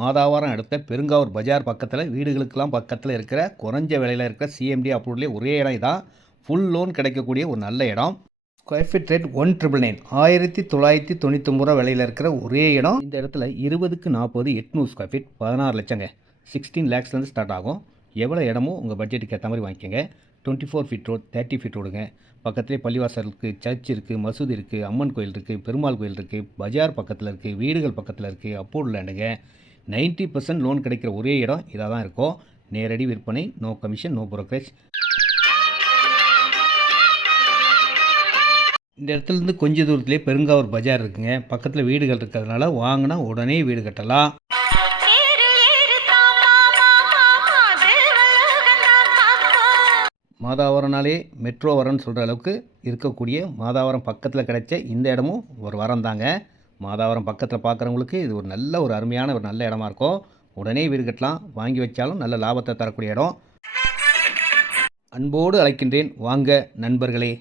மாதாவரம் அடுத்த பெருங்காவூர் பஜார் பக்கத்தில் வீடுகளுக்கெல்லாம் பக்கத்தில் இருக்கிற குறைஞ்ச விலையில் இருக்கிற சிஎம்டி அப்ரூவ்லேயே ஒரே இடம் இதான். ஃபுல் லோன் கிடைக்கக்கூடிய ஒரு நல்ல இடம். ஸ்கொயர் ஃபீட் ரேட் 1999 1999 விலையில் இருக்கிற ஒரே இடம். இந்த இடத்துல 20க்கு 40 800 ஸ்கொயர் ஃபீட் 16 லட்சங்க. 16 லேக்ஸ்லேருந்து ஸ்டார்ட் ஆகும். எவ்வளோ இடமும் உங்கள் பட்ஜெட்டுக்கு ஏற்ற மாதிரி வாங்கிக்கோங்க. 24 ஃபீட் ரோடு 30 ஃபீட் ரோடுங்க. பக்கத்துலேயே பள்ளிவாசல் இருக்குது, சர்ச் இருக்குது, மசூதி இருக்குது, அம்மன் கோயில் இருக்குது, பெருமாள் கோயில் இருக்குது, பஜார் பக்கத்தில் இருக்குது, வீடுகள் பக்கத்தில் இருக்குது, அப்ரூவ்ட் லேண்டுங்க. 90% லோன் கிடைக்கிற ஒரே இடம் இதாக தான் இருக்கும். நேரடி விற்பனை, நோ கமிஷன், நோ புரோக்கரேஜ். இந்த இடத்துலேருந்து கொஞ்சம் தூரத்துலேயே பெருங்காவூர் பஜார் இருக்குங்க. பக்கத்தில் வீடுகள் இருக்கிறதுனால வாங்கினா உடனே வீடு கட்டலாம். மாதாவரம்னாலே மெட்ரோ வரம்னு சொல்கிற அளவுக்கு இருக்கக்கூடிய மாதாவரம் பக்கத்தில் கிடைச்ச இந்த இடமும் ஒரு வரம் தாங்க. மாதாவரம் பக்கத்தில் பார்க்குறவங்களுக்கு இது ஒரு நல்ல ஒரு அருமையான ஒரு நல்ல இடமா இருக்கும். உடனே வீடு கட்டலாம். வாங்கி வச்சாலும் நல்ல லாபத்தை தரக்கூடிய இடம். அன்போடு அழைக்கின்றேன், வாங்க நண்பர்களே.